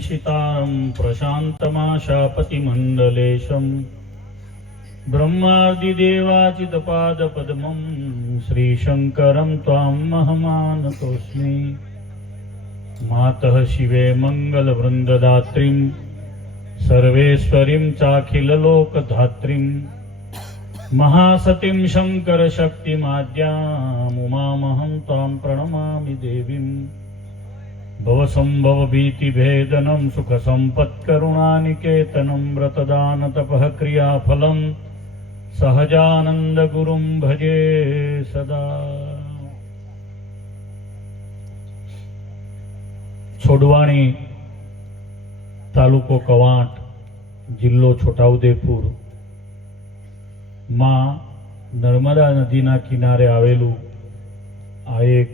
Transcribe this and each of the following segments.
निशितारं प्रशान्तमाशापतिमण्डलेशं ब्रह्मादिदेवाचितपादपद्मं श्रीशङ्करं त्वां महमानतोऽस्मि। मातः शिवे मङ्गलवृन्ददात्रीं सर्वेश्वरीं चाखिललोकधात्रीं महासतीं शङ्करशक्तिमाद्याम् उमामहं त्वां प्रणमामि देवीं। भवसम्भवभीतिभेदनं सुखसम्पत्करुणानिकेतनं व्रतदानतपः क्रियाफलं सहजानन्दगुरुं भजे सदा। छोडवाणी तालुको कवांट जिल्लो छोटाउदेपुर માં નર્મદા નદીના કિનારે આવેલું આ એક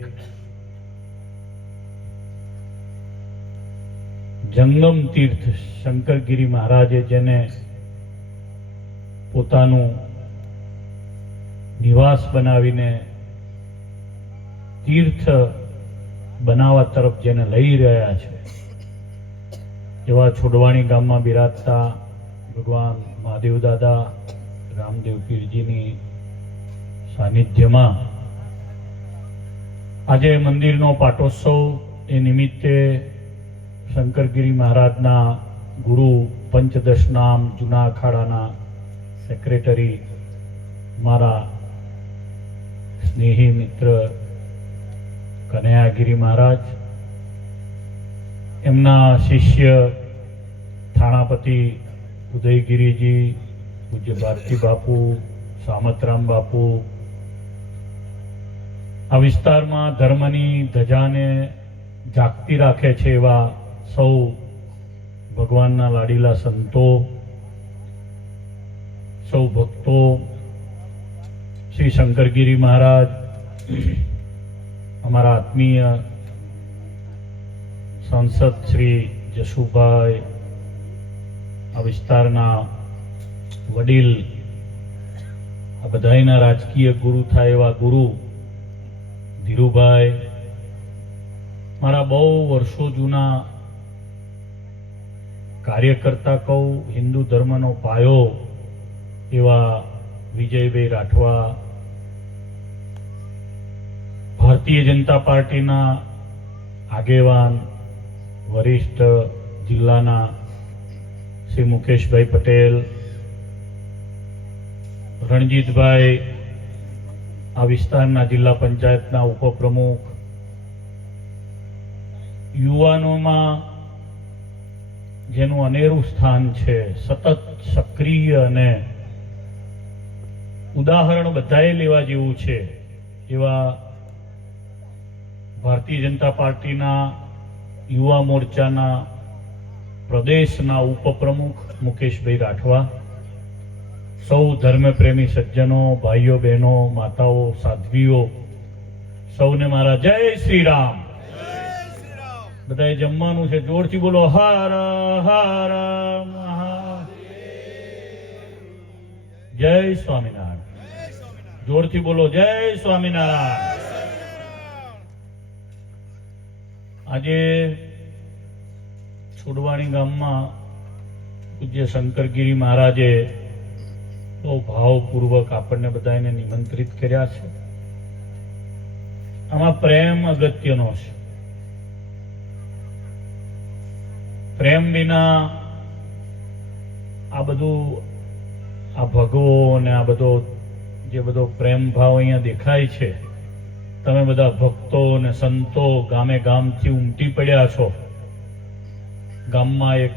જંગમ તીર્થ શંકરગીરી મહારાજે જેને પોતાનું નિવાસ બનાવીને તીર્થ બનાવવા તરફ જેને લઈ રહ્યા છે એવા છોડવાણી ગામમાં બિરાજતા ભગવાન મહાદેવ દાદા રામદેવ પીરજીની સાનિધ્યમાં આજે મંદિરનો પાટોત્સવ એ નિમિત્તે શંકરગીરી મહારાજના ગુરુ પંચદશનામ જૂના અખાડાના સેક્રેટરી મારા સ્નેહી મિત્ર કનૈયાગીરી મહારાજ, એમના શિષ્ય થાણાપતિ ઉદયગીરીજી, પૂજ્ય ભારતી બાપુ, સામતરામ બાપુ, આ વિસ્તારમાં ધર્મની ધજાને જાગતી રાખે છે એવા સૌ ભગવાનના લાડીલા સંતો, સૌ ભક્તો, શ્રી શંકરગીરી મહારાજ, અમારા આત્મીય સાંસદ શ્રી જશુભાઈ, આ વિસ્તારના વડીલ, આ બધાયના રાજકીય ગુરુ થાય એવા ગુરુ ધીરુભાઈ, મારા બહુ વર્ષો જૂના કાર્યકર્તા કહું, હિન્દુ ધર્મનો પાયો એવા વિજયભાઈ રાઠવા, ભારતીય જનતા પાર્ટીના આગેવાન વરિષ્ઠ જિલ્લાના શ્રી મુકેશભાઈ પટેલ, રણજીતભાઈ, આ વિસ્તારના જિલ્લા પંચાયતના ઉપપ્રમુખ, યુવાનોમાં જેનું અનેરું સ્થાન છે, સતત સક્રિય અને ઉદાહરણ બધાએ લેવા જેવું છે એવા ભારતીય જનતા પાર્ટીના યુવા મોરચાના પ્રદેશના ઉપપ્રમુખ મુકેશભાઈ રાઠવા, સૌ ધર્મપ્રેમી સજ્જનો, ભાઈઓ બહેનો, માતાઓ, સાધ્વીઓ, સૌને મારા જય શ્રી રામ। બધાએ જમવાનું છે, જોરથી બોલો હર હર મહાદેવ। જય સ્વામિનારાયણ। જોરથી બોલો જય સ્વામિનારાયણ। આજે છોડવાણી ગામમાં પૂજ્ય શંકરગીરી મહારાજે બહુ ભાવપૂર્વક આપણને બધાને નિમંત્રિત કર્યા છે। આમાં પ્રેમ અગત્યનો છે। પ્રેમ વિના આ બધું, આ ભગવો ને આ બધો જે બધો પ્રેમ ભાવ અહીંયા દેખાય છે, તમે બધા ભક્તો ને સંતો ગામે ગામથી ઉમટી પડ્યા છો। ગામમાં એક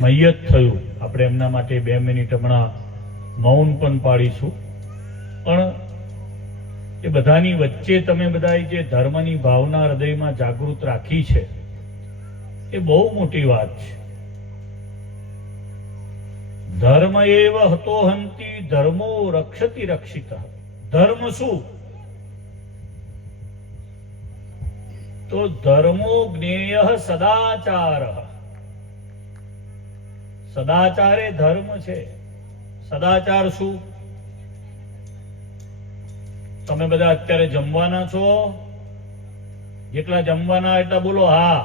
મૈયત થયું, આપણે એમના માટે 2 મિનિટ હમણાં મૌન પણ પાડીશું, પણ એ બધાની વચ્ચે તમે બધાએ જે ધર્મની ભાવના હૃદયમાં જાગૃત રાખી છે એ બહુ મોટી વાત છે। ધર્મ એવ હતો હંતિ ધર્મો રક્ષતિ રક્ષિતઃ। ધર્મ શું? तो धर्मो ज्ञेय सदाचार। सदाचार ए धर्म छे। सदाचार शू? તમે બધા અત્યારે જમવાના છો? જેટલા જમવાના એટલા બોલો હા।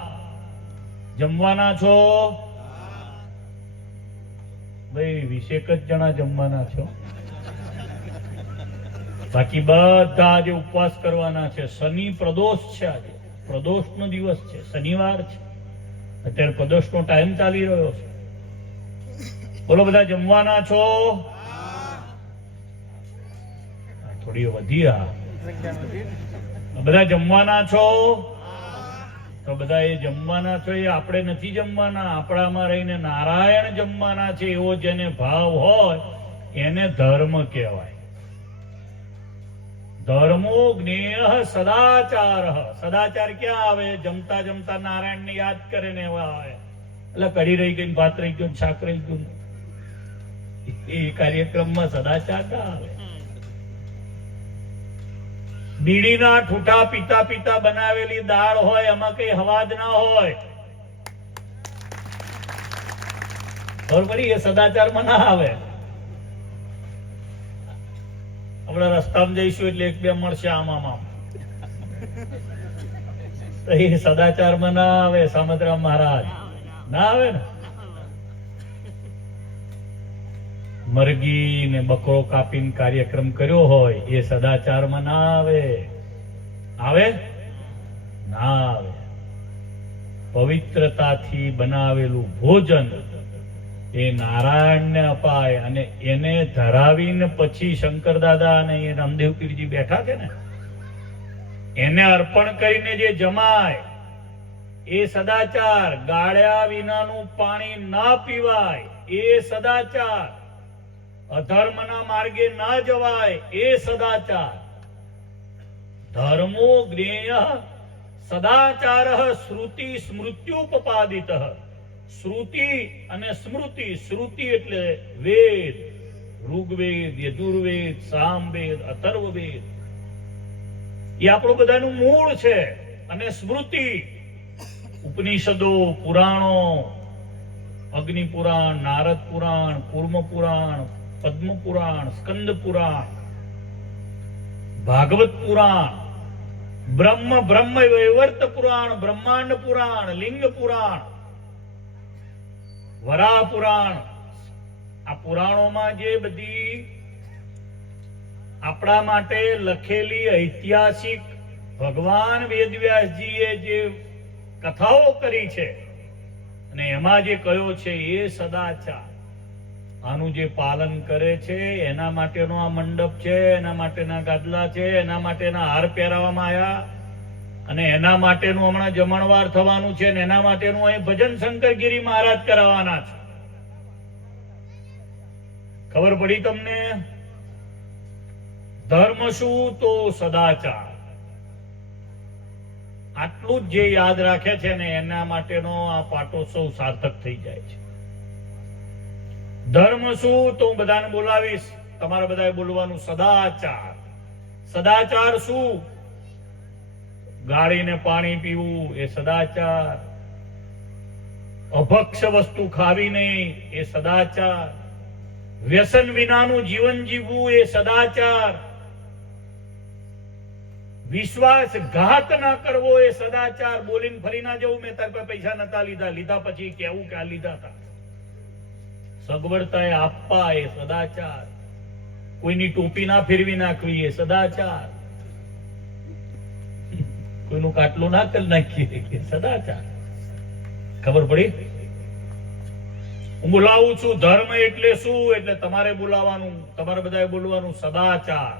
જમવાના છો? ભાઈ 20 જ જણા જમવાના છો. બાકી બધા આજે ઉપવાસ કરવાના છે. શનિ પ્રદોષ છે. આજે પ્રદોષનો દિવસ છે, શનિવાર છે. અત્યારે પ્રદોષનો ટાઈમ ચાલી રહ્યો છે. બોલો, બધા જમવાના છો? થોડી વધી. બધા જમવાના છો? તો બધા એ જમવાના છો એ આપણે નથી જમવાના. આપણામાં રહીને નારાયણ જમવાના છે. એવો જેને ભાવ હોય એને ધર્મ કહેવાય. ધર્મો જ્ઞેય સદાચાર. સદાચાર ક્યાં આવે? જમતા જમતા નારાયણ ને યાદ કરે ને એવા આવે. એટલે કઢી રહી ગઈ, ભાત રહી ગયું, શાક રહી ગયું, એ કાર્યક્રમમાં સદાચાર ના આવે. બીડીના ઠૂઠા પીતા પીતા બનાવેલી દાળ હોય, એમાં કઈ હવાજ ના હોય. બરોબર, એ સદાચારમાં ના આવે. આપણે રસ્તામાં જઈશું એટલે એક બે મળશે આમ. તો એ સદાચારમાં ના આવે. સામતરામ મહારાજ ના આવે ને. મરઘી ને બકરો કાપીને કાર્યક્રમ કર્યો હોય એ સદાચારમાં ના આવે. આવે? ના આવે. પવિત્રતાથી બનાવેલું ભોજન એ નારાયણને અપાય અને એને ધરાવીને પછી શંકર દાદા અને એ રામદેવ પીરજી બેઠા છે ને, એને અર્પણ કરીને જે જમાય એ સદાચાર. ગાળ્યા વિનાનું પાણી ના પીવાય એ સદાચાર. અધર્મના માર્ગે ના જવાય એ સદાચાર. ધર્મો જ્ઞેય સદાચાર શ્રુતિ સ્મૃત્યુપપાદિત. શ્રુતિ અને સ્મૃતિ. શ્રુતિ એટલે વેદ, ઋગ્વેદ, યજુર્વેદ, સામવેદ, અથર્વવેદ. એ આપણું બધાનું મૂળ છે. અને સ્મૃતિ ઉપનિષદો, પુરાણો, અગ્નિ પુરાણ, નારદ પુરાણ, કૂર્મ પુરાણ, પદ્મ પુરાણ, સ્કંદ પુરાણ, ભાગવત પુરાણ, બ્રહ્મ વૈવર્ત પુરાણ, બ્રહ્માંડ પુરાણ, લિંગ પુરાણ, વરા પુરાણ. આ પુરાણોમાં જે બધી આપણા માટે લખેલી ઐતિહાસિક ભગવાન વેદવ્યાસજીએ જે કથાઓ કરી છે અને એમાં જે કયો છે એ સદાચાર. આનું જે પાલન કરે છે એના માટેનો આ મંડપ છે, એના માટેના ગાદલા છે, એના માટેના હાર પહેરાવવામાં આવ્યા અને એના માટેનું હમણાં જમણવાર થવાનું છે ને એના માટેનું અહીં ભજન શંકરગીરી મહારાજ કરાવવાના છે. ખબર પડી તમને? ધર્મ શું? તો સદાચાર. આટલું જ જે યાદ રાખે છે ને એના માટેનો આ પાટોત્સવ સાર્થક થઈ જાય છે. ધર્મ શું? તો હું બધાને બોલાવીશ, તમારે બધાએ બોલવાનું સદાચાર. સદાચાર શું? ગાળીને પાણી પીવું એ સદાચાર. અભક્ષ વસ્તુ ખાવી નહીં એ સદાચાર. વ્યસન વિનાનું જીવન જીવવું એ સદાચાર. વિશ્વાસઘાત ના કરવો એ સદાચાર. બોલીને ફરી ના જવું મેં તાર પર પૈસા નતા લીધા, લીધા પછી કેવું કે આ લીધા હતા. સગવડતાએ આપવા એ સદાચાર. કોઈની ટોપી ના ફેરવી નાખવી એ સદાચાર. કોઈનું કાટલું ના કરી નાખીએ એ સદાચાર. ખબર પડી? હું બોલાવું છું ધર્મ એટલે શું? એટલે તમારે બોલાવાનું, તમારે બધાએ બોલવાનું સદાચાર,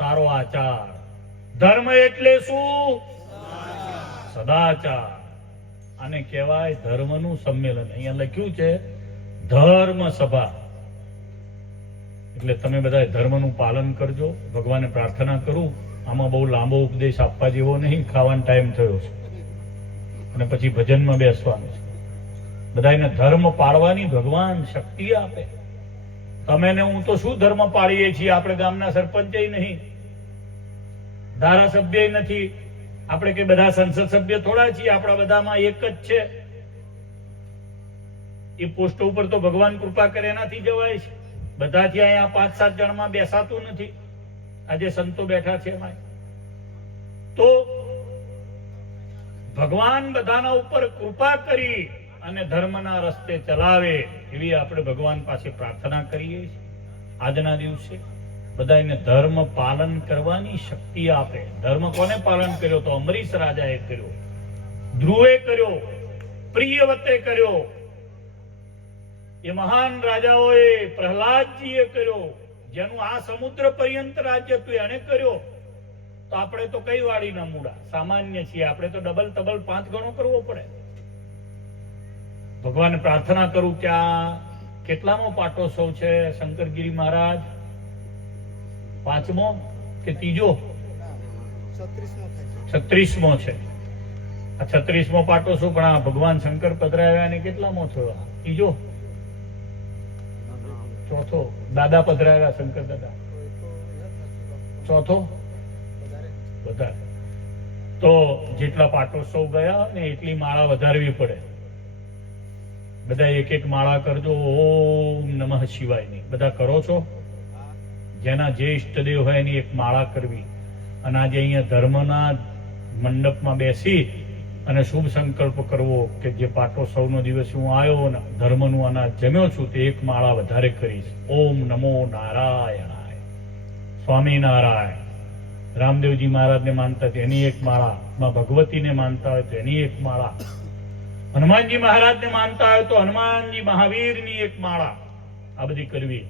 સારો આચાર. ધર્મ એટલે શું? સદાચાર. આને કહેવાય ધર્મનું સંમેલન. અહીંયા લખ્યું છે ધર્મ સભા. એટલે તમે બધા ધર્મનું પાલન કરજો. ભગવાનને પ્રાર્થના કરું, આમાં બહુ લાંબો ઉપદેશ આપવા જેવો નહીં, ખાવાનો ટાઈમ થયો છે અને પછી ભજનમાં બેસવાનું છે. બધાને ધર્મ પાળવાની ભગવાન શક્તિ આપે. તમે ને હું તો શું ધર્મ પાળીએ છીએ? આપણે ગામના સરપંચ નહીં, ધારાસભ્ય નથી, આપણે કે બધા સંસદ સભ્ય થોડા છીએ. આપણા બધામાં એક જ છે. એ પોસ્ટો ઉપર તો ભગવાન કૃપા કરે એનાથી જવાય છે. બધાથી અહીંયા 5-7 જણમાં બેસાતું નથી. આજે સંતો બેઠા છે એમાં. તો ભગવાન બધાના ઉપર કૃપા કરી અને ધર્મના રસ્તે ચલાવે એવી આપણે ભગવાન પાસે પ્રાર્થના કરીએ છીએ. આજના દિવસે બધાને ધર્મ પાલન કરવાની શક્તિ આપે. ધર્મ કોને પાલન કર્યો? તો અમરીશ રાજાએ કર્યો, ધ્રુવે કર્યો, પ્રિયવતે કર્યો, એ મહાન રાજાઓએ, પ્રહલાદજીએ કર્યો, જેનું આ સમુદ્ર પર્યંત રાજ્ય હતું એને કર્યો. તો આપણે તો કઈ વાડીના મૂળા સામાન્ય છીએ, આપણે તો ડબલ તબલ 5 ગણો કરવો પડે. ભગવાન પ્રાર્થના કરું કે આ કેટલામો પાટોત્સવ છે શંકરગીરી મહારાજ? 5મો કે 3જો? 36મો છે. આ 36મો પાટોત્સવ. પણ આ ભગવાન શંકર પધરાવ્યા ને કેટલામો થયો? 3જો? 4થો? દાદા પધરાવ્યા, શંકર દાદા 4થો? વધારે. તો જેટલા પાટોત્સવ ગયા ને એટલી માળા વધારવી પડે. બધા એક એક માળા કરજો. ઓમ નમઃ શિવાય ની બધા કરો છો? જેના જે ઈષ્ટદેવ હોય એની એક માળા કરવી. અને આજે અહીંયા ધર્મના મંડપમાં બેસી અને શુભ સંકલ્પ કરવો કે જે પાટોત્સવનો દિવસ હું આવ્યો ને ધર્મનું અનાજ જમ્યો છું તે એક માળા વધારે કરીશ. ઓમ નમો નારાયણાય. સ્વામિનારાયણ. રામદેવજી મહારાજને માનતા તો એની એક માળા, માં ભગવતીને માનતા હોય તો એની એક માળા, હનુમાનજી મહારાજને માનતા હોય તો હનુમાનજી મહાવીરની એક માળા. આ બધી કરવી.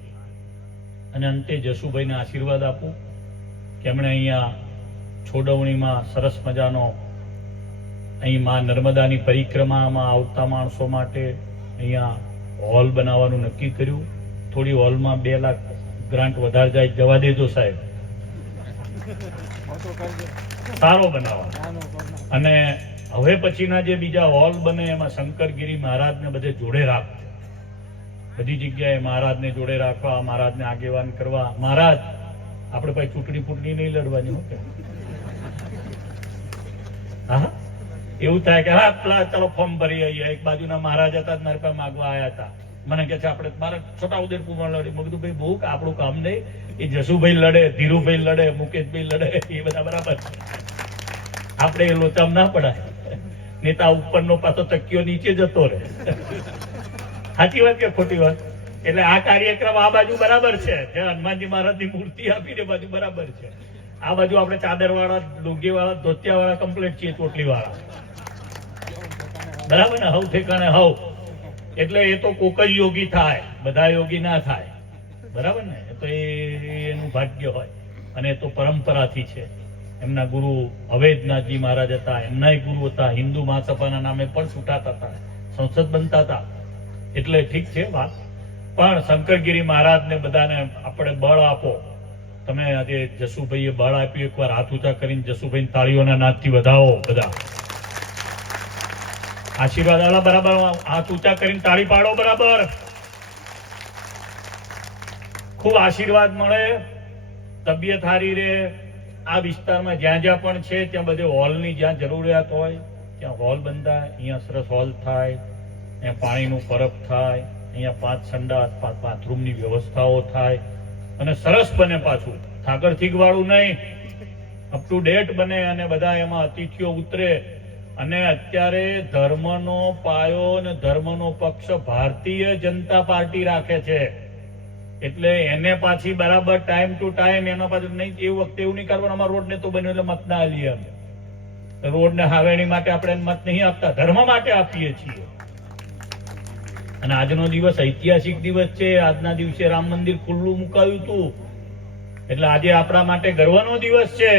અને અંતે જસુભાઈને આશીર્વાદ આપું કે એમણે અહીંયા છોડવણીમાં સરસ મજાનો અહીં માં નર્મદાની પરિક્રમામાં આવતા માણસો માટે અહીંયા હોલ બનાવવાનું નક્કી કર્યું. થોડી હોલમાં 2 લાખ ગ્રાન્ટ વધારે જાય, જવા દેજો સાહેબ, સારો બનાવવા. અને હવે પછીના જે બીજા હોલ બને એમાં શંકરગીરી મહારાજને બધે જોડે રાખજો. બધી જગ્યાએ મહારાજને જોડે રાખવા, મહારાજને આગેવાન કરવા. મહારાજ આપણે ભાઈ ચૂંટણી નહીં લડવાની હોતે. હા, એવું થાય કે હા પેલા ચાલો ફોર્મ ભરી આવીએ. એક બાજુના મહારાજ હતા, મારી પાસે માગવા આવ્યા હતા. મને કે છે આપણે મારે છોટાઉદેપુરમાં લડી. મેં કીધું ભાઈ બહુ આપણું કામ નહીં. એ જસુભાઈ લડે, ધીરુભાઈ લડે, મુકેશભાઈ લડે, એ બધા બરાબર છે. આપણે એ લોચામ ના પડાય. નેતા ઉપરનો પાછો તકિયો નીચે જતો રહે. સાચી વાત કે ખોટી વાત? એટલે આ કાર્યક્રમ આ બાજુ બરાબર છે, જે હનુમાનજી મહારાજની મૂર્તિ આપીને બાજુ બરાબર છે. આ બાજુ આપણે ચાદર વાળા, લુંગી વાળા, ધોતિયા વાળા કમ્પ્લીટ છીએ, ચોટલી વાળા બરાબર ને? હવ ઠેકાણે હવ. એટલે એ તો કોક જ યોગી થાય, બધા યોગી ના થાય. બરાબર ને? તો એનું ભાગ્ય હોય. અને એ તો પરંપરાથી છે. એમના ગુરુ અવેદનાથજી મહારાજ હતા, એમનાય ગુરુ હતા. હિન્દુ મહાસભાના નામે પણ છૂટાતા હતા, સંસદ બનતા હતા. એટલે ઠીક છે વાત. પણ શંકરગીરી મહારાજને બધાને આપણે બળ આપો. તમે આજે જસુભાઈએ બળ આપ્યું, એકવાર હાથ ઊંચા કરીને જસુભાઈ તાળીઓના નાદથી વધાવો. બધા આશીર્વાદ આલા બરાબર. હાથ ઊંચા કરીને તાળી પાડો બરાબર. ખૂબ આશીર્વાદ મળે, તબિયત સારી રહે. આ વિસ્તારમાં જ્યાં જ્યાં પણ છે ત્યાં બધે હોલની જ્યાં જરૂરિયાત હોય ત્યાં હોલ બંધાય. અહીંયા સરસ હોલ થાય, અહીંયા પાણીનું પરબ થાય, અહીંયા 5 સંડાસ 5 બાથરૂમની વ્યવસ્થાઓ થાય અને સરસ બને. પાછું ઠાકરથીક વાળું નહીં, અપ ટુ ડેટ બને અને બધા એમાં અતિથિઓ ઉતરે. અને અત્યારે ધર્મનો પાયો અને ધર્મનો પક્ષ ભારતીય જનતા પાર્ટી રાખે છે. એટલે એને પાછી બરાબર ટાઈમ ટુ ટાઈમ એના પાછું નહીં. એ વખતે એવું નહીં કરવાનું અમારા રોડ ને તો બન્યો એટલે મત ના આલીએ. અમે રોડ ને હાવેણી માટે આપણે મત નહીં આપતા, ધર્મ માટે આપીએ છીએ. અને આજનો દિવસ ઐતિહાસિક દિવસ છે. આજના દિવસે રામ મંદિર ખુલ્લું મુકાયું હતું. એટલે આજે આપણા માટે ગર્વનો દિવસ છે.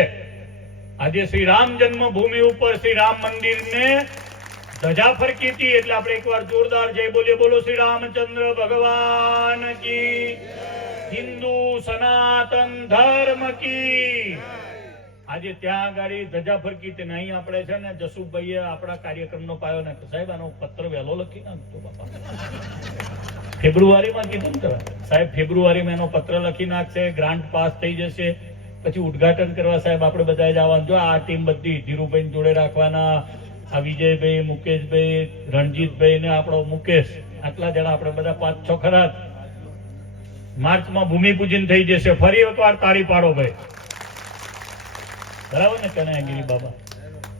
આજે શ્રી રામ જન્મભૂમિ ઉપર શ્રી રામ મંદિરને ધજા ફરકી હતી. એટલે આપણે એકવાર જોરદાર જય બોલીએ. બોલો શ્રી રામચંદ્ર ભગવાન કી, હિન્દુ સનાતન ધર્મ કી. આજે ત્યાં આગળ ધજા ફરકી હતી. અહીં આપણે છે ને જસુભાઈએ આપણા કાર્યક્રમનો પાયો ને સાહેબ આનો પત્ર વહેલો લખી નાખતો બાપા. ફેબ્રુઆરીમાં કીધું ને તમે સાહેબ, ફેબ્રુઆરીમાં એનો પત્ર લખી નાખશે, ગ્રાન્ટ પાસ થઈ જશે. પછી ઉદઘાટન કરવા સાહેબ આપણે બધા જવાનું. જો આ ટીમ બધી ધીરુભાઈ જોડે રાખવાના, આ વિજયભાઈ, મુકેશભાઈ, રણજીતભાઈ ને આપણો મુકેશ, આટલા જણા આપણે બધા 5-6 ખરા. માર્ચમાં ભૂમિપૂજન થઈ જશે. ફરી એકવાર તાળી પાડો ભાઈ. બરાબર ને કનૈયાગીરી બાબા?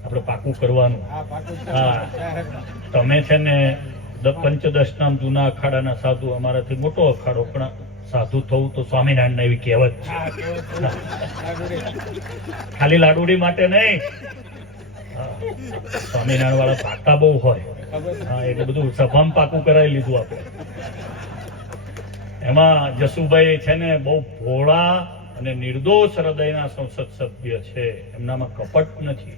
આપણે પાકું કરવાનું. હા, પાકું જ હા. કરવાનું. તમે છે ને પંચદશનામ જૂના અખાડાના સાધુ, અમારાથી મોટો અખાડો, પણ સાધુ થવું તો સ્વામિનારાયણ એવી કહેવત છે. હા, કેવું છે? લાડુડી. ખાલી લાડુડી માટે નહીં. હા. સ્વામિનારાયણ વાળા પાકા બહુ હોય. ખબર છે? હા, એટલે બધું સભામાં પાકું કરાવી લીધું આપણે. એમાં જસુભાઈ છે ને બહુ ભોળા અને નિર્દોષ હૃદયના સંસદ સભ્ય છે, એમનામાં કપટ નથી.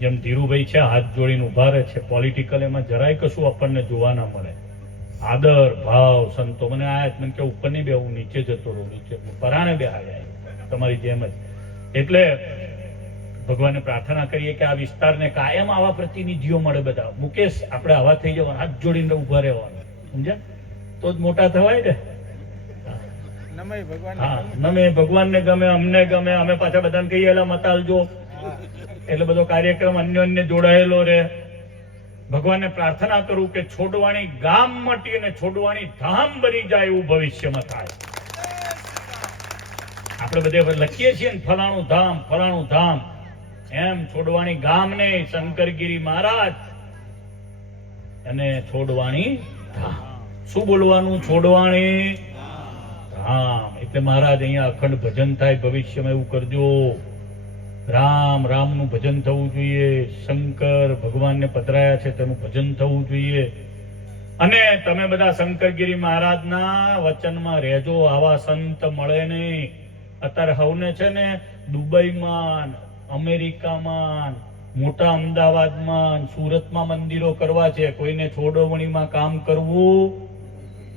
જેમ ધીરુભાઈ છે હાથ જોડીને ઉભા રહે છે, પોલિટિકલ એમાં જરાય કશું આપણને જોવા ના મળે. આદર ભાવ સંતો. મને આયા મને કે ઉપર નહીં બેહું, નીચે જતો રહું, નીચે પરાણે બેહાડ્યા તમારી જેમ જ. એટલે ભગવાનને પ્રાર્થના કરીએ કે આ વિસ્તારને કાયમ આવા પ્રતિનિધિઓ મળે બધા. મુકેશ, આપણે આવા થઈ જવાનું, હાથ જોડીને ઉભા રહેવાનું, સમજ્યા? તો જ મોટા થવાય ને. નમય ભગવાન. હા, નમે ભગવાનને ગમે, અમને ગમે, અમે પાછા બધાને કહીએ એલા મત આલજો. એટલે બધો કાર્યક્રમ અન્ય જોડાયેલો રહે. ભગવાનને પ્રાર્થના કરું કે છોડવાણી ગામ મટી અને છોડવાણી ધામ બની જાય એવું ભવિષ્યમાં થાય. આપણે બધે લખીએ છીએ ને ફલાણું ધામ ફલાણું ધામ, એમ છોડવાણી ગામ ને શંકરગીરી મહારાજ અને છોડવાણી ધામ. શું બોલવાનું? છોડવાણી ધામ. એટલે મહારાજ અહીંયા અખંડ ભજન થાય ભવિષ્યમાં, એવું કરજો. રામ રામનું ભજન થવું જોઈએ, શંકર ભગવાનને પધરાયા છે તેનું ભજન થવું જોઈએ. અને તમે બધા શંકરગીરી મહારાજના વચનમાં રહેજો. આવા સંત મળે નહીં. અત્યારે હવને છે ને દુબઈમાં, અમેરિકામાં, મોટા અમદાવાદમાં, સુરતમાં મંદિરો કરવા છે. કોઈને છોડવણીમાં કામ કરવું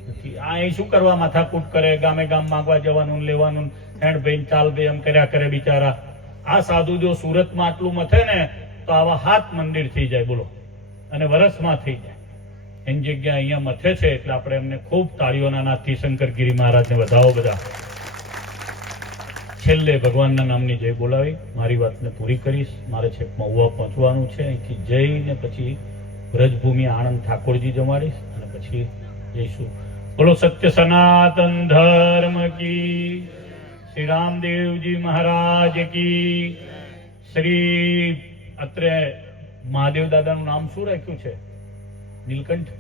નથી. આ અહીં શું કરવા માથાકૂટ કરે? ગામે ગામ માંગવા જવાનું, લેવાનું, હેડ ભાઈ ચાલ ભાઈ એમ કર્યા કરે બિચારા. આ સાધુ જો સુરતમાં આટલું મથે ને તો આવા 7 મંદિર થઈ જાય, બોલો, અને વરસમાં થઈ જાય. એની જગ્યા અહીંયા મથે છે, એટલે આપણે એમને ખૂબ તાળીઓના નાદથી શંકરગીરી મહારાજને વધાવો બધા. છેલ્લે ભગવાનના નામની જય બોલાવી મારી વાતને પૂરી કરીશ. મારે છેક મહુવા પહોંચવાનું છે. અહીંથી જઈને પછી વ્રજભૂમિ આણંદ ઠાકોરજી જમાડીશ અને પછી જઈશું. બોલો સત્ય સનાતન ધર્મ કી, શ્રી રામદેવજી મહારાજ કી. શ્રી અત્રે મહાદેવ દાદાનું નામ શું રાખ્યું છે? નીલકંઠ.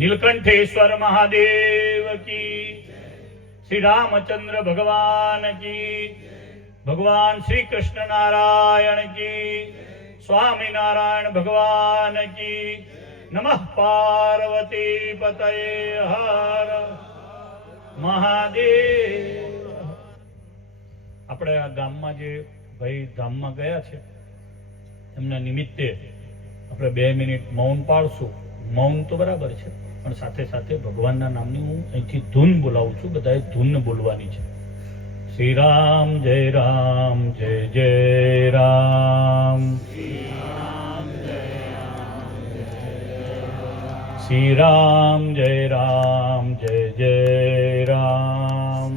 નીલકંઠેશ્વર મહાદેવ કી. શ્રી રામચંદ્ર ભગવાન કી. ભગવાન શ્રી કૃષ્ણ નારાયણ કી. સ્વામિનારાયણ ભગવાન કી. નમઃ પાર્વતી પતયે હર મહાદેવ. આપણે આ ગામમાં જે ભાઈ ધામમાં ગયા છે એમના નિમિત્તે આપણે 2 મિનિટ મૌન પાડશું. મૌન તો બરાબર છે, પણ સાથે સાથે ભગવાનના નામની હું અહીંથી ધૂન બોલાવું છું. બધાએ ધૂન બોલવાની છે. શ્રી રામ જય રામ જય જય રામ. શ્રી રામ જય રામ જય જય રામ.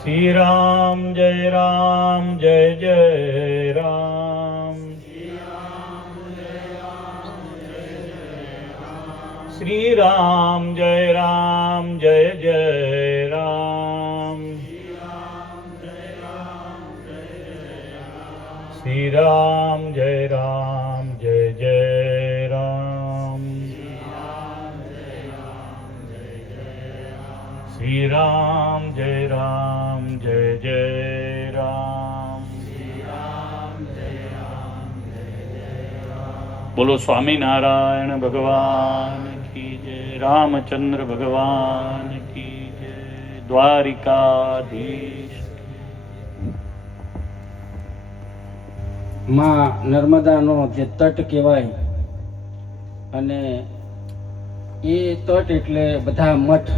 શ્રી રામ જય રામ જય જય રામ. શ્રી રામ જય રામ જય જય રામ. શ્રી રામ જય રામ જય જય રામ. શ્રી રામ જય રામ જય જય રામ. બોલો સ્વામિનારાયણ ભગવાન કી જય. રામચંદ્ર ભગવાન કી જય. દ્વારિકાધીશ. માં નર્મદાનો જે તટ કહેવાય, અને એ તટ એટલે બધા મઠ,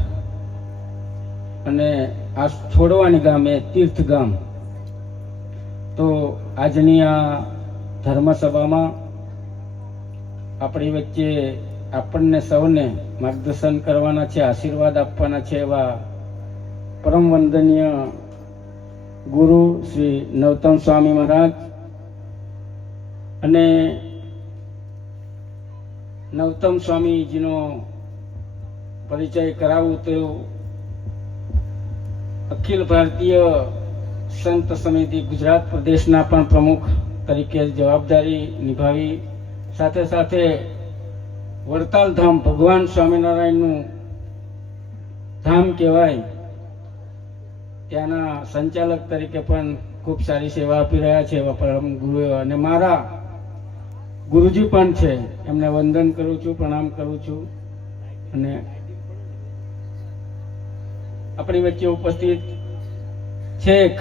અને આ છોડવાની ગામ એ તીર્થ ગામ. તો આજની આ ધર્મસભામાં આપણી વચ્ચે આપણને સૌને માર્ગદર્શન કરવાના છે, આશીર્વાદ આપવાના છે એવા પરમ વંદનીય ગુરુ શ્રી નવતમ સ્વામી મહારાજ. અને નવતમ સ્વામીજીનો પરિચય કરાવું તો અખિલ ભારતીય સંત સમિતિ ગુજરાત પ્રદેશના પણ પ્રમુખ તરીકે જવાબદારી નિભાવી, સાથે સાથે વડતાલ ધામ ભગવાન સ્વામિનારાયણનું ધામ કહેવાય ત્યાંના સંચાલક તરીકે પણ ખૂબ સારી સેવા આપી રહ્યા છે એવા પરમ ગુરુ અને મારા ગુરુજી પણ છે, એમને વંદન કરું છું, પ્રણામ કરું છું. અને આપણી વચ્ચે ઉપસ્થિત છેક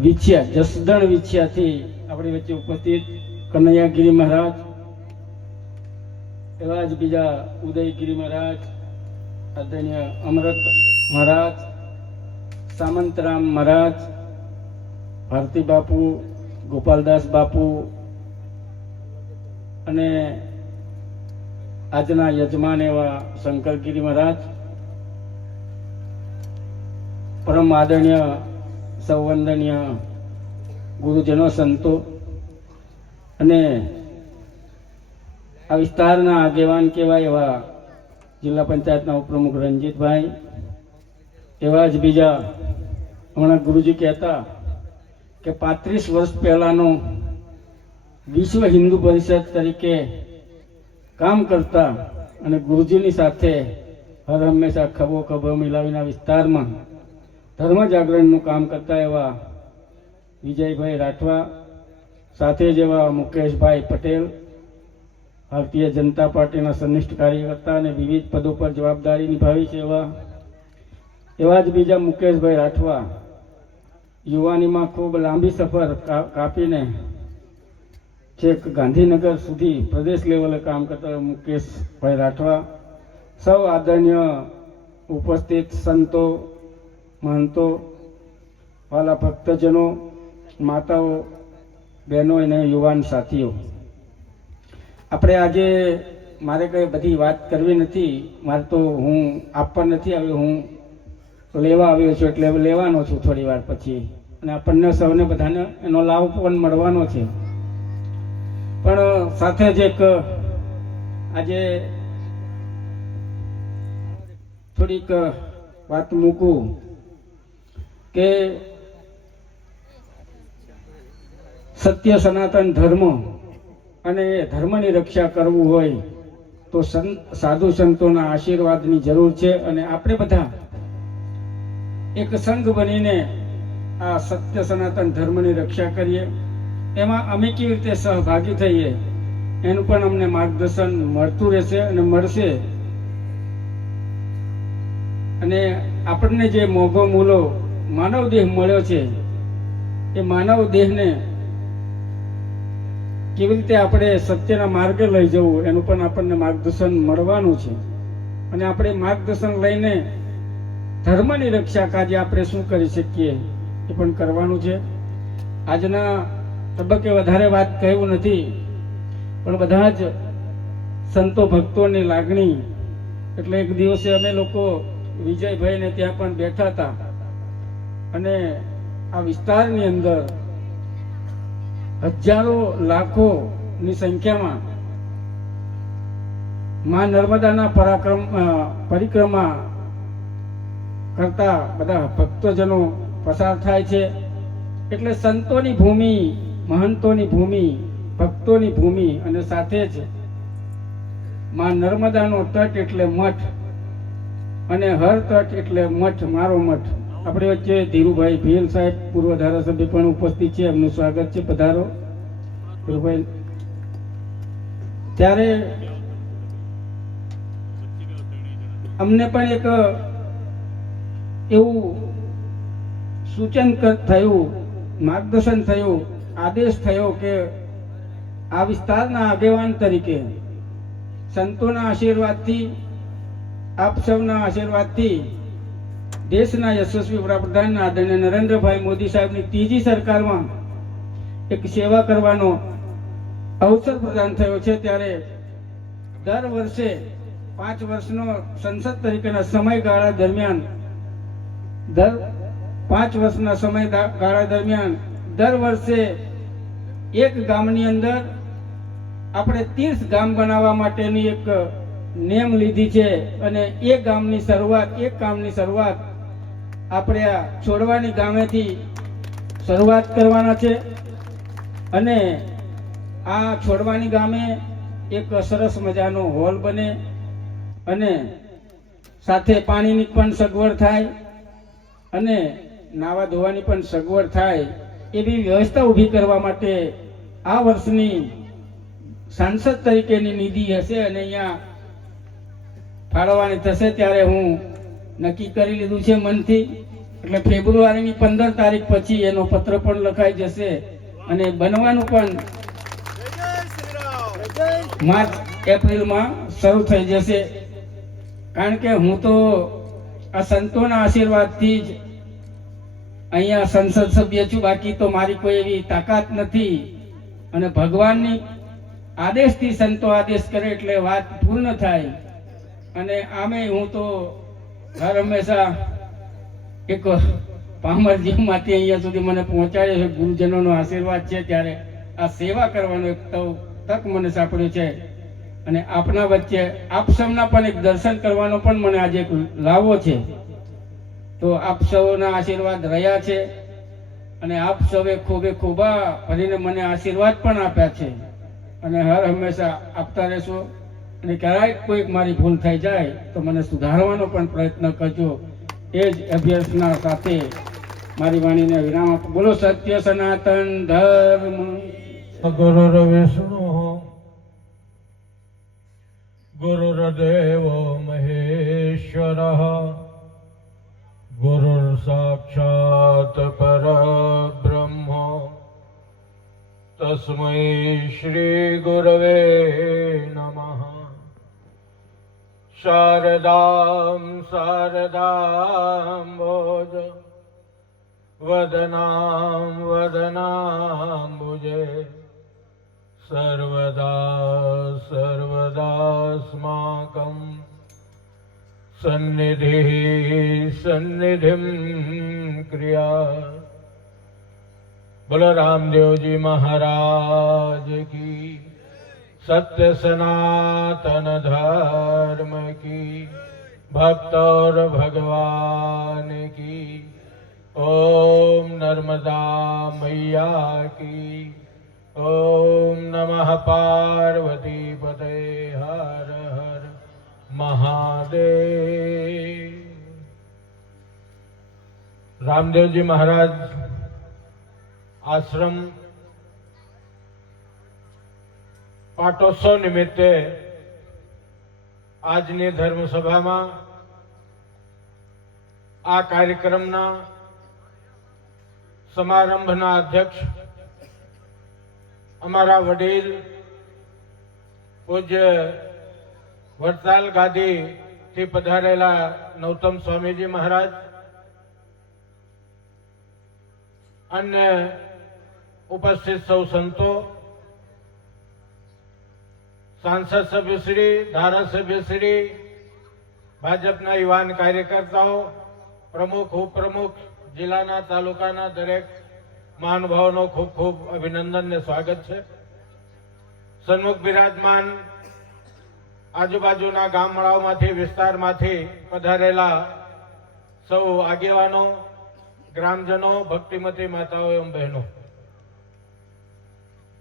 વિછિયા, જસદણ વિછિયાથી આપણી વચ્ચે ઉપસ્થિત કનૈયાગીરી મહારાજ, એવા જ બીજા ઉદયગીરી મહારાજ, આદરણીય અમૃત મહારાજ, સામંતરામ મહારાજ, ભારતી બાપુ, ગોપાલદાસ બાપુ અને આજના યજમાન એવા શંકરગીરી મહારાજ, પરમ આદરણીય સૌવંદનીય ગુરુજનો, સંતો અને આ વિસ્તારના આગેવાન કહેવાય એવા જિલ્લા પંચાયતના ઉપપ્રમુખ રણજીતભાઈ, એવા જ બીજા હમણાં ગુરુજી કહેતા કે 35 વર્ષ પહેલાનો વિશ્વ હિન્દુ પરિષદ તરીકે કામ કરતા અને ગુરુજીની સાથે હર હંમેશા ખભો ખભો મિલાવીના વિસ્તારમાં ધર્મ જાગરણનું કામ કરતા એવા વિજયભાઈ રાઠવા, સાથે જ એવા મુકેશભાઈ પટેલ, ભારતીય જનતા પાર્ટીના સંનિષ્ઠ કાર્યકર્તા અને વિવિધ પદો પર જવાબદારી નિભાવી છે એવા જ બીજા મુકેશભાઈ રાઠવા, યુવાનીમાં ખૂબ લાંબી સફર કાપીને છેક ગાંધીનગર સુધી પ્રદેશ લેવલે કામ કરતા મુકેશભાઈ રાઠવા, સૌ આદરણીય ઉપસ્થિત સંતો, મહંતો, વાલા ભક્તજનો, માતાઓ, બહેનો અને યુવાન સાથીઓ, આપણે આજે મારે કંઈ બધી વાત કરવી નથી, મારે તો હું આપવા નથી આવ્યો, હું લેવા આવ્યો છું, એટલે લેવાનો છું થોડી વાર પછી, અને આપણને સૌને બધાને એનો લાભ પણ મળવાનો છે. પણ સાથે જ એક આજે થોડીક વાત મૂકું કે સત્ય સનાતન ધર્મ અને ધર્મની રક્ષા કરવું હોય તો સાધુ સંતોના આશીર્વાદની જરૂર છે. અને આપણે બધા એક સંઘ બનીને આ સત્ય સનાતન ધર્મની રક્ષા કરીએ. એમાં અમે કેવી રીતે સહભાગી થઈએ એનું પણ અમને માર્ગદર્શન મળતું રહેશે અને મળશે. અને આપણને જે મોઘો મૂલો માનવ દેહ મળ્યો છે એ માનવ દેહને કેવી રીતે આપણે સત્યના માર્ગે લઈ જવું એનું પણ આપણને માર્ગદર્શન મળવાનું છે. અને આપણે માર્ગદર્શન લઈને ધર્મની રક્ષા કાજે આપણે શું કરી શકીએ એ પણ કરવાનું છે. આજના તબક્કે વધારે વાત કહેવું નથી, પણ બધા જ સંતો ભક્તોની લાગણી, એટલે એક દિવસે અમે લોકો વિજયભાઈને ત્યાં પણ બેઠા હતા અને આ વિસ્તારની અંદર હજારો લાખોની સંખ્યામાં માં નર્મદાના પરિક્રમા કરતા બધા ભક્તજનો પસાર થાય છે. એટલે સંતોની ભૂમિ, મહંતોની ભૂમિ, ભક્તોની ભૂમિ, અને સાથે જ માં નર્મદાનો તટ એટલે મઠ, અને હર તટ એટલે મઠ, મારો મઠ. આપણે વચ્ચે ધીરુભાઈ ભીલ સાહેબ પૂર્વ ધારાસભ્ય પણ ઉપસ્થિત છે, એમનું સ્વાગત છે, પધારો ધીરુભાઈ. ત્યારે અમને પણ એક એવું સૂચન થયું, માર્ગદર્શન થયું, આદેશ થયો કે આ વિસ્તારના આગેવાન તરીકે સંતોના આશીર્વાદથી, આપ સૌના આશીર્વાદથી દેશના યશસ્વી વડાપ્રધાન આદરણીય નરેન્દ્રભાઈ મોદી સાહેબની ત્રીજી સરકારમાં એક સેવા કરવાનો અવસર પ્રદાન થયો છે. ત્યારે દર વર્ષે 5 વર્ષનો સંસદ તરીકેના સમયગાળા દરમિયાન દર 5 વર્ષના સમયગાળા દરમિયાન દર વર્ષે એક ગામની અંદર આપણે 30 ગામ બનાવવા માટેની એક નેમ લીધી છે. અને એક કામની શરૂઆત આપણે આ છોડવાની ગામેથી શરૂઆત કરવાના છે અને આ છોડવાની ગામે એક સરસ મજાનો હોલ બને અને સાથે પાણીની પણ સગવડ થાય અને નાવા ધોવાની પણ સગવડ થાય એવી વ્યવસ્થા ઊભી કરવા માટે આ વર્ષની સાંસદ તરીકેની નિધિ હશે અને અહીંયા ફાળવવાની થશે ત્યારે હું નક્કી કરી લીધું છે મનથી. એટલે ફેબ્રુઆરીની 15 તારીખ પછી એનો પત્ર પણ લખાઈ જશે અને બનવાનું પણ માર્ચ એપ્રિલમાં શરૂ થઈ જશે. કારણ કે હું તો આ સંતોના આશીર્વાદથી જ અહીંયા સંસદ સભ્ય છું, બાકી તો મારી કોઈ એવી તાકાત નથી. અને ભગવાનની આદેશથી સંતો આદેશ કરે એટલે વાત પૂર્ણ થાય. અને આમે હું તો હર હંમેશા એક પામર જીવમાંથી અહીંયા સુધી મને પહોંચાડ્યો છે. ગુરુજનોનો આશીર્વાદ છે ત્યારે આ સેવા કરવાનો એક તક મને સાંપડ્યો છે. અને આપના વચ્ચે આપ સૌના પણ એક દર્શન કરવાનો પણ મને આજે એક લાવો છે. તો આપ સૌના આશીર્વાદ રહ્યા છે અને આપ સૌએ ખૂબે ખૂબા ભરીને મને આશીર્વાદ પણ આપ્યા છે અને હર હંમેશા આપતા રહેશો. અને ક્યારેક કોઈક મારી ભૂલ થઈ જાય તો મને સુધારવાનો પણ પ્રયત્ન કરજો. એ જ અભ્યર્થના સાથે મારી વાણીને વિરામ આપો. બોલો સત્ય સનાતન ધર્મ. ગુરુર વિષ્ણુ ગુરુર્દેવ મહેશ્વર ગુરુર સાક્ષાત પરબ્રહ્મ તસ્મૈ શ્રી ગુરવે નમઃ. શારદામ શારદાંબોજ વદનામ વદનાંબુજે સર્વદા સર્વદાસ્માકં સન્નિધિ સન્નિધિમ ક્રિયા. બોલો રામદેવજી મહારાજ કી, सत्य सनातन धर्म की, भक्त और भगवान की. ओम नर्मदा मैया की. ओम नमः पार्वती पते हर हर महादेव. रामदेवजी महाराज आश्रम પાટોત્સવ નિમિત્તે આજની ધર્મસભામાં આ કાર્યક્રમના સમારંભના અધ્યક્ષ અમારા વડીલ પૂજ્ય વડતાલ ગાદીથી પધારેલા નૌતમ સ્વામીજી મહારાજ, અન્ય ઉપસ્થિત સૌ સંતો, सांसद सभ्यश्री, धारासभ्यश्री, भाजपना युवान कार्यकर्ताओं, प्रमुख उपप्रमुख, जिल्लाना तालुकाना दरेक महानुभावों खूब खूब अभिनंदन ने स्वागत है. सन्मुख विराजमान आजुबाजुना गामडाओमांथी विस्तारमांथी पधारेला सौ आगेवानो, ग्रामजनों, भक्तिमती माताओं एवं बहनों,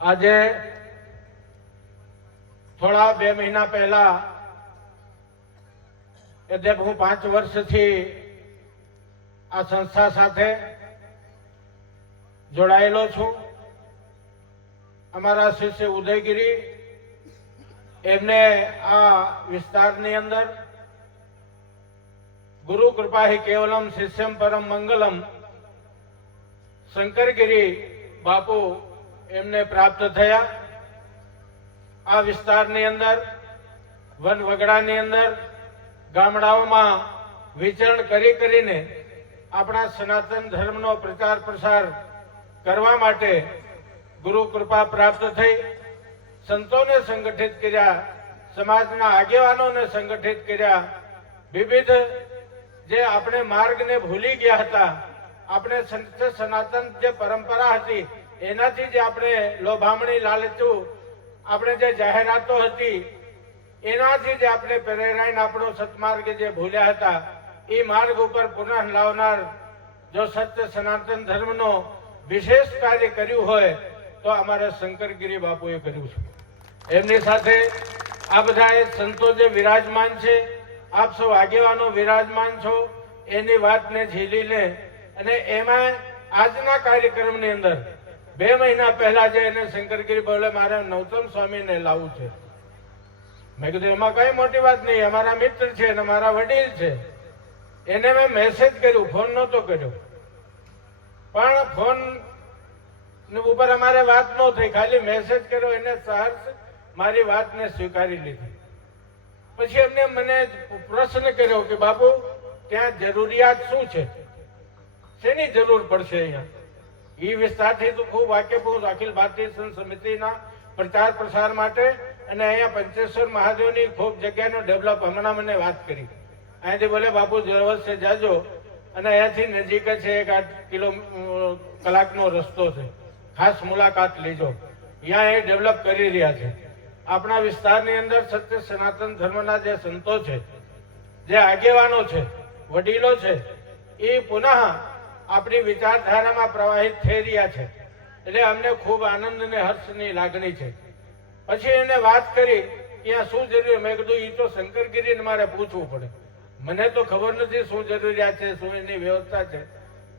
आजे થોડા 2 મહિના પહેલા એટલે હું 5 વર્ષથી આ સંસ્થા સાથે જોડાયેલો છું. અમારા શિષ્ય ઉદયગીરી એમને આ વિસ્તારની અંદર ગુરુ કૃપા હિ કેવલમ શિષ્યમ પરમ મંગલમ શંકરગીરી બાપુ એમને પ્રાપ્ત થયા. આ વિસ્તારની અંદર વન વગડાની અંદર ગામડાઓમાં વિચરણ કરીને આપણા સનાતન ધર્મનો પ્રચાર પ્રસાર કરવા માટે ગુરુ કૃપા પ્રાપ્ત થઈ. સંતોને સંગઠિત કર્યા, સમાજના આગેવાનોને સંગઠિત કર્યા. વિવિધ જે આપણે માર્ગને ભૂલી ગયા હતા, આપણે સનાતન જે પરંપરા હતી એનાથી જે આપણે લોભામણી લાલચું આપણે જે જાહેરાતો હતી એનાથી જે આપણે પ્રેરાઈને આપણો સત્માર્ગ જે ભૂલ્યા હતા એ માર્ગ ઉપર પુનઃ લાવનાર જો સત્ય સનાતન ધર્મનો વિશેષ કાર્ય કર્યું હોય તો અમારા શંકરગીરી બાપુએ કર્યું છે. એમની સાથે આ બધા સંતો જે વિરાજમાન છે, આપ સૌ આગેવાનો વિરાજમાન છો, એની વાતને ઝીલીને અને એમાં આજના કાર્યક્રમની અંદર 2 મહિના પહેલા જે એને શંકરગીરી બોલે મારે નૌતમ સ્વામીને લાવવું છે. મેં કીધું એમાં કઈ મોટી વાત નહીં, અમારા મિત્ર છે અને મારા વડીલ છે. એને મેં મેસેજ કર્યું, ફોન નહોતો કર્યો, પણ ફોન ઉપર અમારે વાત ન થઈ, ખાલી મેસેજ કર્યો. એને સહર્ષ મારી વાતને સ્વીકારી લીધી. પછી એમને મને પ્રશ્ન કર્યો કે બાપુ ત્યાં જરૂરિયાત શું છે, શેની જરૂર પડશે અહીંયા? એ વિસ્તારથી તો ખૂબ વાકેફ હું, અખિલ ભારતીય સંત સમિતિના પ્રચાર પ્રસાર માટે અને અહીંયા પંચેશ્વર મહાદેવની ખૂબ જગ્યાનો ડેવલપ હમણાં મને વાત કરી. અહીંથી બોલે બાપુ અવશ્ય જાજો અને અહીંયાથી નજીક જ છે, 1-8 કલાકનો રસ્તો છે, ખાસ મુલાકાત લેજો. અહીંયા એ ડેવલપ કરી રહ્યા છે. આપણા વિસ્તારની અંદર સત્ય સનાતન ધર્મના જે સંતો છે, જે આગેવાનો છે, વડીલો છે, એ પુનઃ આપણી વિચારધારામાં પ્રવાહિત થઈ રહ્યા છે. એટલે અમને ખૂબ આનંદ અને હર્ષની લાગણી છે. પછી એને વાત કરી ત્યાં શું જરૂર, મેં કીધું એ તો શંકરગીરીને મારે પૂછવું પડે, મને તો ખબર નથી શું જરૂરિયાત છે, શું એની વ્યવસ્થા છે.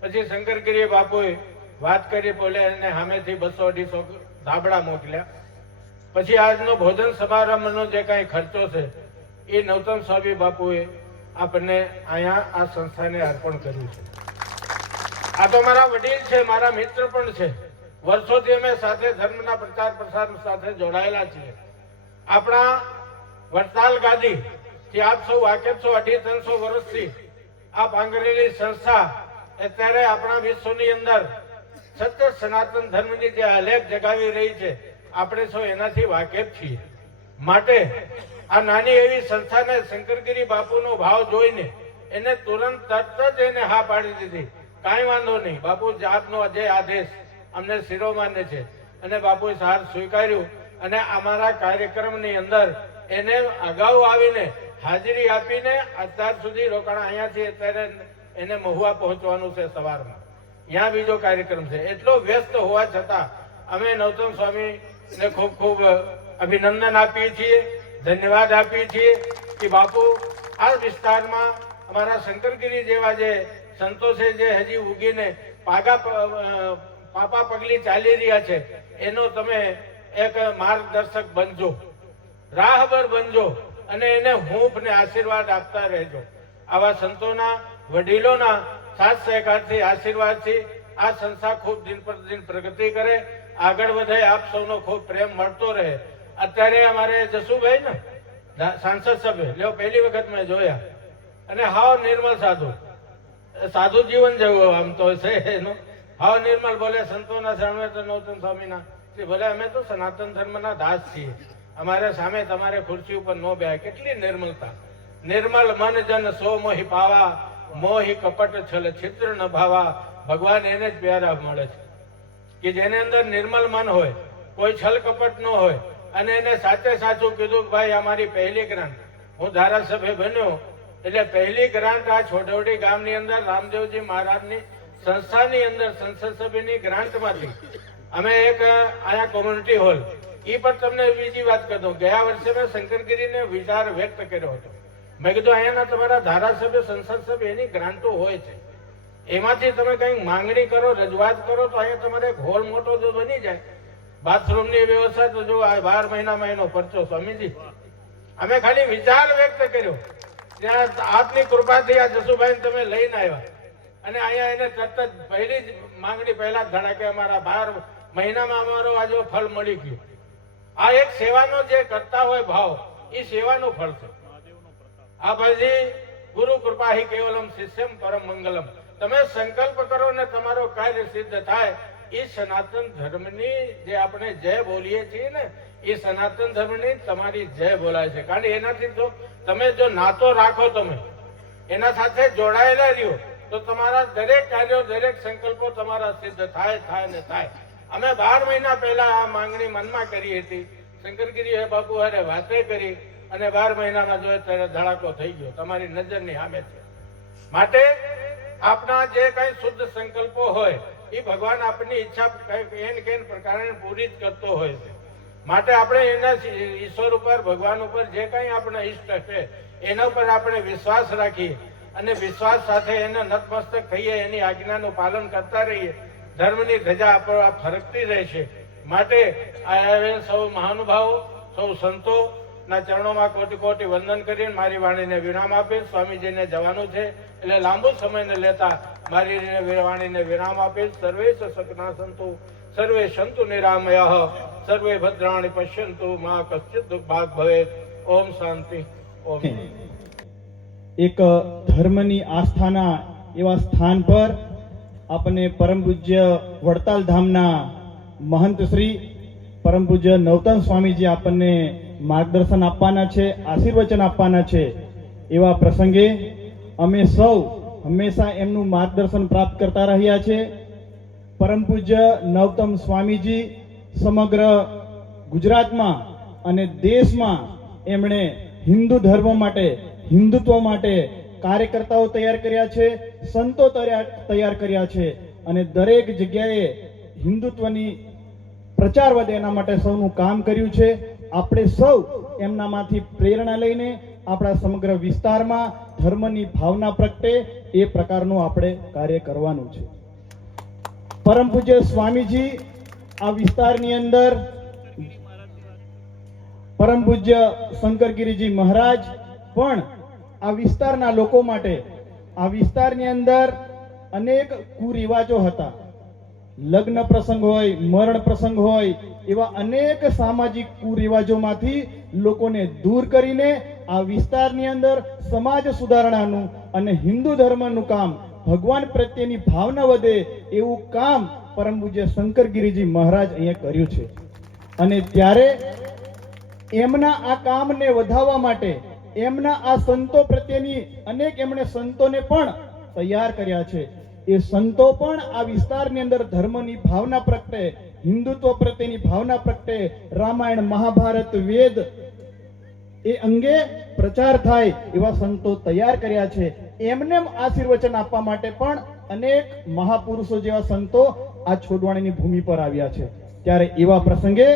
પછી શંકરગીરી બાપુએ વાત કરી, બોલે એને સામેથી 200-250 ધાબળા મોકલ્યા. પછી આજનો ભોજન સમારંભનો જે કાંઈ ખર્ચો છે એ નૌતમ સ્વામી બાપુએ આપણને અહીંયા આ સંસ્થાને અર્પણ કર્યું છે. આ તો મારા વડીલ છે, મારા મિત્ર પણ છે. વર્ષોથી અમે સાથે ધર્મના પ્રચાર પ્રસાર સાથે જોડાયેલા છીએ. આપણા વડતાલ ગાદી જે આપ સૌ વાકેફ છો, 250-300 વર્ષથી આ પાંગરેલી સંસ્થા અત્યારે આપણા વિશ્વની અંદર સત્ય સનાતન ધર્મની જે આલેખ જગાવી રહી છે, આપણે સૌ એનાથી વાકેફ છીએ. માટે આ નાની એવી સંસ્થાને શંકરગીરી બાપુનો ભાવ જોઈને એને તુરંત તરત જ એને હા પાડી દીધી. કાંઈ વાંધો નહીં બાપુ, આપનો જે આદેશ અમને શિરોમાન્ય છે. અને બાપુએ સાર સ્વીકાર્યું અને અમારા કાર્યક્રમની અંદર એને અગાઉ આવીને હાજરી આપીને અત્યાર સુધી રોકાણ. અહીંયાથી અત્યારે એને મહુવા પહોંચવાનું છે સવારમાં, ત્યાં બીજો કાર્યક્રમ છે. એટલો વ્યસ્ત હોવા છતાં અમે નૌતમ સ્વામીને ખૂબ ખૂબ અભિનંદન આપીએ છીએ, ધન્યવાદ આપીએ છીએ કે બાપુ આ વિસ્તારમાં અમારા શંકરગીરી જેવા જે સંતો છે, જે હજી ઉગીને પાપા પગલી ચાલી રહ્યા છે, એનો તમે એક માર્ગદર્શક બનજો, રાહબર બનજો અને એને હૂંફ ને આશીર્વાદ આપતા રહેજો. આવા સંતોના, વડીલોના સાથ સહકારથી, આશીર્વાદથી આ સંસ્થા ખૂબ દિન પર દિન પ્રગતિ કરે, આગળ વધે. આપ સૌનો ખૂબ પ્રેમ મળતો રહે. અત્યારે અમારે જસુભાઈ ને સાંસદ સભ્ય લ્યો, પહેલી વખત મેં જોયા અને હાવ નિર્મળ સાધુ જીવન જેવું આમ તો છે એનું. હાવ નિર્મળ બોલે સંતોના શરણે તો નૌતમ સ્વામીના બોલે અમે તો સનાતન ધર્મના દાસ છીએ, અમારે સામે તમારે ખુરશી ઉપર ન બેહાય. કેટલી નિર્મળતા! નિર્મળ મન જન સો મોહી પાવા, મોહી કપટ છલ છિદ્ર ન ભાવા. ભગવાન એને જ પ્યારા મળે છે કે જેને અંદર નિર્મળ મન હોય, કોઈ છલ કપટ ન હોય અને એને સાચે સાચું કીધું. ભાઈ અમારી પહેલી ગ્રાન્ટ, હું ધારાસભ્ય બન્યો એટલે પહેલી ગ્રાન્ટ આ છોડવડી ગામની અંદર રામદેવજી મહારાજની સંસ્થાની અંદર સંસદ સભ્યની ગ્રાન્ટમાંથી અમે એક અહીંયા કોમ્યુનિટી હોલ, એ પણ તમને બીજી વાત કરી દઉં. ગયા વર્ષે મેં શંકરગીરીને વિચાર વ્યક્ત કર્યો હતો. મેં કીધું અહીંયાના તમારા ધારાસભ્ય, સંસદ સભ્ય એની ગ્રાન્ટો હોય છે, એમાંથી તમે કંઈક માંગણી કરો, રજૂઆત કરો તો અહીંયા તમારે એક હોલ મોટો જો બની જાય, બાથરૂમની વ્યવસ્થા તો જો 12 મહિનામાં એનો પરચો. સ્વામીજી અમે ખાલી વિચાર વ્યક્ત કર્યો, ત્યાં આપની કૃપાથી આ જસુભાઈ તમે લઈને આવ્યા અને અહીંયા એને તરત જ પહેલી જ માંગણી પહેલા જ ધડાકે અમારા 12 મહિનામાં અમારો આજે ફળ મળી ગયું. આ એક સેવાનો જે કરતા હોય ભાવ, એ સેવાનું ફળ છે. આ પછી ગુરુ કૃપા હિ કેવલમ શિષ્યમ પરમ મંગલમ. તમે સંકલ્પ કરો ને તમારો કાર્ય સિદ્ધ થાય. એ સનાતન ધર્મની જે આપણે જય બોલીએ છીએ ને, એ સનાતન ધર્મની તમારી જય બોલાય છે. કારણ એનાથી તો તમે જો નાતો રાખો, તમે એના સાથે જોડાયેલા રહ્યો તો તમારા દરેક કાર્યો, દરેક સંકલ્પો તમારા સિદ્ધ થાય ને થાય. અમે 12 મહિના પહેલા આ માંગણી મનમાં કરી હતી. શંકરગીરી બાપુ હારે વાતે કરી અને 12 મહિનામાં જો ત્યારે ધડાકો થઈ ગયો, તમારી નજરની સામે છે. માટે આપના જે કઈ શુદ્ધ સંકલ્પો હોય એ ભગવાન આપની ઈચ્છા કેન કેન પ્રકારે પૂરી જ કરતો હોય છે. માટે આપણે એના ઈશ્વર ઉપર ભગવાન ઉપર જે કઈ આપણા ઈષ્ટ છે એના ઉપર આપણે વિશ્વાસ રાખીએ અને વિશ્વાસ સાથે એને નતમસ્તક થઈએ, એની આજ્ઞાનું પાલન કરતા રહીએ. ધર્મની ધજા આપણા ફરકતી રહેશે. માટે આ સૌ મહાનુભાવો, સૌ સંતો ના ચરણોમાં કોટી કોટી વંદન કરીને મારી વાણીને વિરામ આપીશ. સ્વામીજીને જવાનું છે એટલે લાંબો સમય ન લેતા મારી વાણીને વિરામ આપીશ. સર્વે સકના સંતુ સર્વે સંતુ નિરામય સર્વે ભદ્રાણી પશ્યંતુ મા કશ્ચિત દુર્ભાગ ભવેત. ઓમ શાંતિ. ઓમ એક ધર્મની આસ્થાના એવા સ્થાન પર આપણને પરમ પૂજ્ય વડતાલ ધામના મહંત શ્રી પરમ પૂજ્ય નવતન સ્વામીજી આપણને માર્ગદર્શન આપવાના છે, આશીર્વચન આપવાના છે. એવા પ્રસંગે અમે સૌ હંમેશા એમનું માર્ગદર્શન પ્રાપ્ત કરતા રહ્યા છે. પરમ પૂજ્ય નવતમ સ્વામીજી સમગ્ર ગુજરાતમાં અને દેશમાં એમણે હિન્દુ ધર્મ માટે, હિન્દુત્વ માટે કાર્યકર્તાઓ તૈયાર કર્યા છે, સંતો તૈયાર કર્યા છે અને દરેક જગ્યાએ હિન્દુત્વની પ્રચાર વધે એના માટે સૌનું કામ કર્યું છે. આપણે સૌ એમનામાંથી પ્રેરણા લઈને આપણા સમગ્ર વિસ્તારમાં ધર્મની ભાવના પ્રગટે એ પ્રકારનું આપણે કાર્ય કરવાનું છે. પરમ પૂજ્ય સ્વામીજી આ વિસ્તારની અંદર પરમ પૂજ્ય શંકરગીરીજી મહારાજ પણ આ વિસ્તારના લોકો માટે, આ વિસ્તારની અંદર અનેક કુરિવાજો હતા. લગ્ન પ્રસંગ હોય, મરણ પ્રસંગ હોય, એવા અનેક સામાજિક કુરિવાજોમાંથી લોકોને દૂર કરીને આ વિસ્તારની અંદર સમાજ સુધારણાનું અને હિન્દુ ધર્મનું કામ, ભગવાન પ્રત્યેની ભાવના વધે એવું કામ પરમ પૂજ્ય શંકરગીરીજી મહારાજ અહીંયા કર્યું છે. અને ત્યારે એમના આ કામને વધાવવા માટે એમના આ સંતો પ્રત્યેની અનેક એમણે સંતોને પણ તૈયાર કર્યા છે. એ સંતો પણ આ વિસ્તારની અંદર ધર્મની ભાવના પ્રગટે, હિન્દુત્વ પ્રત્યેની ભાવના પ્રગટે, રામાયણ, મહાભારત, વેદ એ અંગે પ્રચાર થાય એવા સંતો તૈયાર કર્યા છે. એમને આશીર્વચન આપવા માટે પણ અનેક મહાપુરુષો જેવા સંતો આ છોડવાણીની ભૂમિ પર આવ્યા છે. ત્યારે એવા પ્રસંગે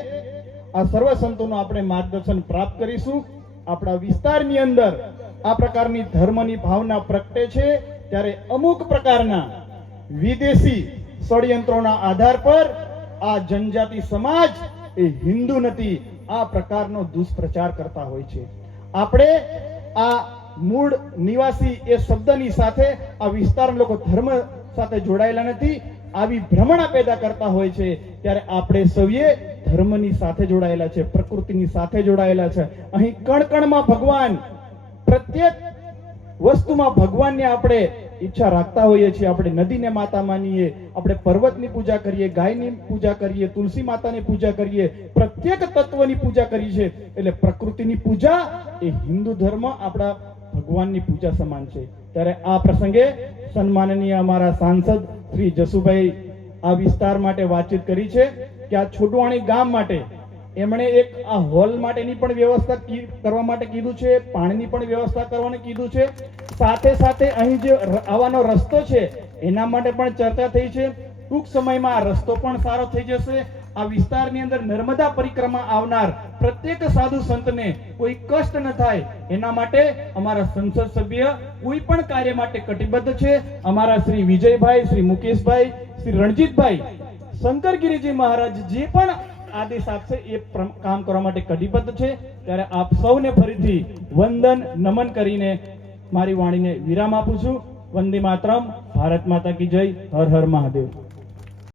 આ સર્વ સંતોનું આપણે માર્ગદર્શન પ્રાપ્ત કરીશું. આપણા વિસ્તારની અંદર આ પ્રકારની ધર્મની ભાવના પ્રગટે છે ત્યારે અમુક પ્રકારના વિદેશી ષડયંત્રોના આધાર પર આ જનજાતિ સમાજ એ હિન્દુ નથી, આ પ્રકારનો દુષ્પ્રચાર કરતા હોય છે. આપણે આ મૂળ નિવાસી એ શબ્દની સાથે આ વિસ્તારના લોકો ધર્મ સાથે જોડાયેલા નથી, આવી ભ્રમણા પેદા કરતા હોય છે. ત્યારે આપણે સૌએ ધર્મની સાથે જોડાયેલા છે, પ્રકૃતિની સાથે જોડાયેલા છે. અહીં કણ-કણમાં ભગવાન, પ્રત્યેક વસ્તુમાં ભગવાનને આપણે ઈચ્છા રાખતા હોઈએ છીએ. આપણે નદીને માતા માનીએ, આપણે પર્વતની પૂજા કરીએ, ગાયની પૂજા કરીએ, તુલસી માતાની પૂજા કરીએ, પ્રત્યેક તત્વની પૂજા કરીએ છીએ. એટલે પ્રકૃતિની પૂજા એ હિન્દુ ધર્મ આપણા ભગવાનની પૂજા સમાન છે. ત્યારે આ પ્રસંગે સન્માનનીય અમારા સાંસદ શ્રી જસુભાઈ આ વિસ્તાર માટે વાતચીત કરી છે કે આ છોડવાણી ગામ માટે એમણે એક આ હોલ માટેની પણ વ્યવસ્થા કરવા માટે કીધું છે, પાણીની પણ વ્યવસ્થા કરવાનું કીધું છે. સાથે સાથે અહીં જે આવવાનો રસ્તો છે એના માટે પણ ચર્ચા થઈ છે. ટૂંક સમયમાં આ રસ્તો પણ સારો થઈ જશે. આ વિસ્તારની અંદર નર્મદા પરિક્રમા આવનાર પ્રત્યેક સાધુ સંતને કોઈ કષ્ટ ન થાય એના માટે અમારા સંસદ સભ્ય કોઈ પણ કાર્ય માટે કટિબદ્ધ છે. અમારા શ્રી વિજયભાઈ, શ્રી મુકેશભાઈ, શ્રી રણજીતભાઈ, શંકરગીરીજી મહારાજ જે પણ આદેશ આપશે એ કામ કરવા માટે કટિબદ્ધ છે. ત્યારે આપ સૌને ફરીથી વંદન નમન કરીને મારી વાણીને વિરામ આપું છું. વંદે માતરમ. ભારત માતા કી જય. હર હર મહાદેવ.